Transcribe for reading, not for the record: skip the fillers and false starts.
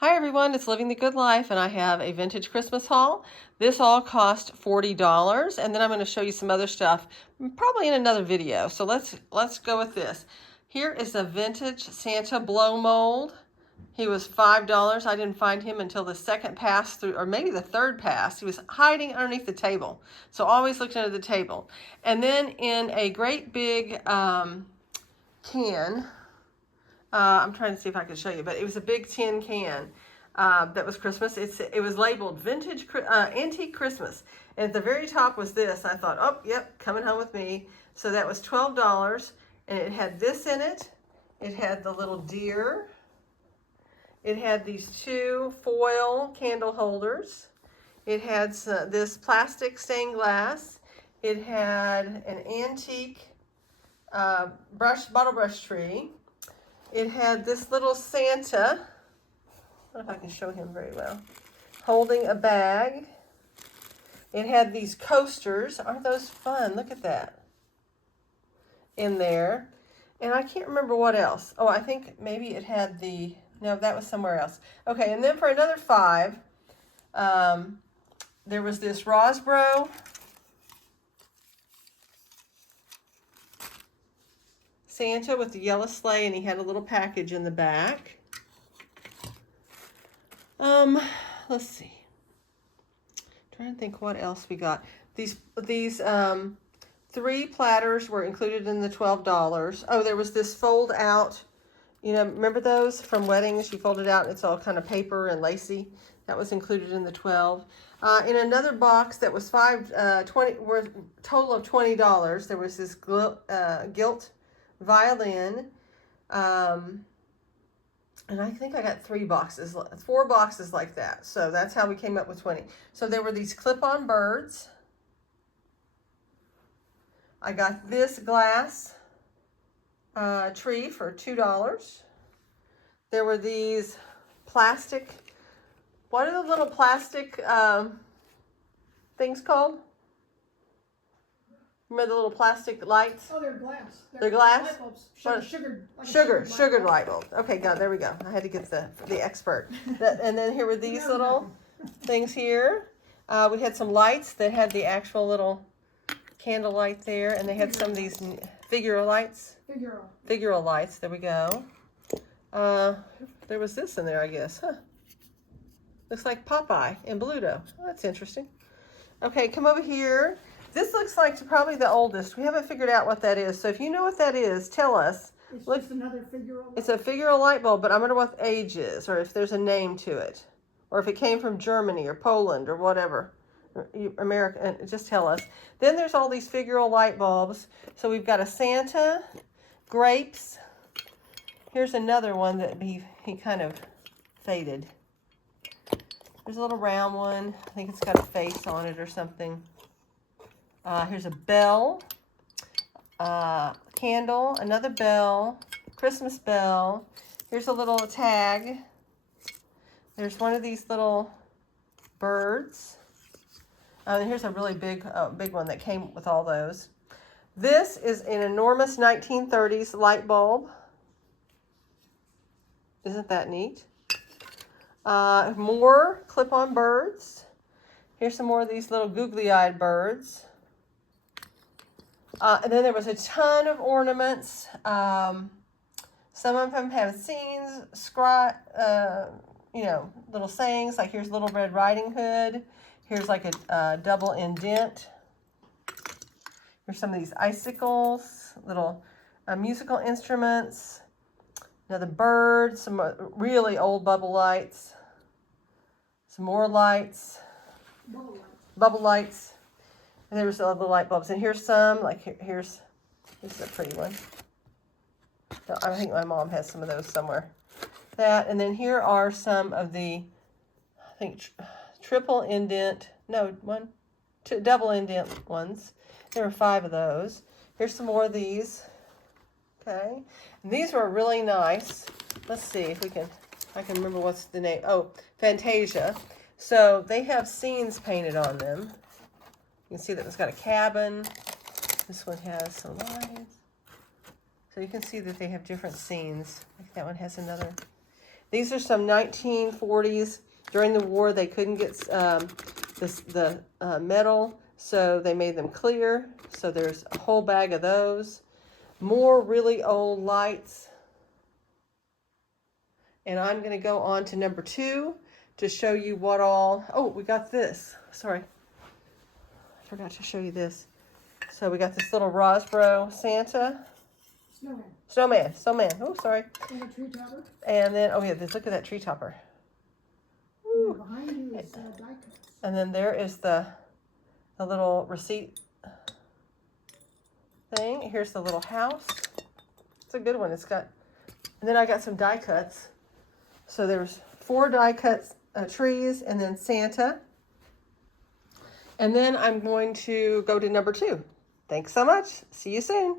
Hi everyone, it's Living the Good Life and I have a vintage Christmas haul. This all cost $40 and then I'm going to show you some other stuff probably in another video. So let's go with this. Here is a vintage Santa blow mold. He was $5. I didn't find him until the second pass through, or maybe the third pass. He was hiding underneath the table. So always looked under the table. And then in a great big can, I'm trying to see if I can show you, but it was a big tin can that was Christmas. It was labeled Vintage Antique Christmas. And at the very top was this. I thought, oh, yep, coming home with me. So that was $12. And it had this in it. It had the little deer. It had these two foil candle holders. It had this plastic stained glass. It had an antique bottle brush tree. It had this little Santa, I don't know if I can show him very well, holding a bag. It had these coasters. Aren't those fun? Look at that. In there. And I can't remember what else. Oh, I think maybe it had no, that was somewhere else. Okay, and then for another $5, there was this Rosbro Santa with the yellow sleigh, and he had a little package in the back. Let's see. Trying to think what else we got. These 3 platters were included in the $12. Oh, there was this fold out. You know, remember those from weddings? You fold it out, and it's all kind of paper and lacy. That was included in the 12. In another box that was worth total of $20, there was this gilt violin. And I think I got 4 boxes like that. So that's how we came up with 20. So there were these clip-on birds. I got this glass tree for $2. There were these plastic, what are the little plastic things called? Remember the little plastic lights? Oh, they're glass. They're glass? Light bulbs. Sugared light bulb. Okay, God, there we go. I had to get the expert. And then here were these little things here. We had some lights that had the actual little candle light there, and they had some of these figure lights. Figure lights. There we go. There was this in there, I guess. Huh. Looks like Popeye and Bluto. Oh, that's interesting. Okay, come over here. This looks like probably the oldest. We haven't figured out what that is. So if you know what that is, tell us. It's just another figure. It's a figure light bulb, but I wonder what age is, or if there's a name to it, or if it came from Germany or Poland or whatever. America, and just tell us. Then there's all these figure light bulbs. So we've got a Santa, grapes. Here's another one that he kind of faded. There's a little round one. I think it's got a face on it or something. Here's a bell, candle, another bell, Christmas bell. Here's a little tag. There's one of these little birds. And here's a really big one that came with all those. This is an enormous 1930s light bulb. Isn't that neat? More clip-on birds. Here's some more of these little googly-eyed birds. And then there was a ton of ornaments. Some of them have scenes, little sayings, like here's Little Red Riding Hood. Here's like a double indent. Here's some of these icicles, little musical instruments. Another bird, some really old bubble lights. Some more lights. Bubble lights. And there was all the light bulbs. And here's some, like this is a pretty one. I think my mom has some of those somewhere. That, and then here are some of the, I think, triple indent, no, double indent ones. There were 5 of those. Here's some more of these. Okay. And these were really nice. Let's see if I can remember what's the name. Oh, Fantasia. So they have scenes painted on them. You can see that it's got a cabin. This one has some lights. So you can see that they have different scenes. Like that one has another. These are some 1940s. During the war, they couldn't get the metal, so they made them clear. So there's a whole bag of those. More really old lights. And I'm going to go on to number 2 to show you what all... Oh, we got this. Sorry. I forgot to show you this. So we got this little Rosbro Santa. Snowman. Oh, sorry. And a tree topper. And then, oh yeah, look at that tree topper. Woo. Behind you is die cuts. And then there is the little receipt thing. Here's the little house. It's a good one. It's got, and then I got some die cuts. So there's 4 die cuts, trees, and then Santa. And then I'm going to go to number 2. Thanks so much. See you soon.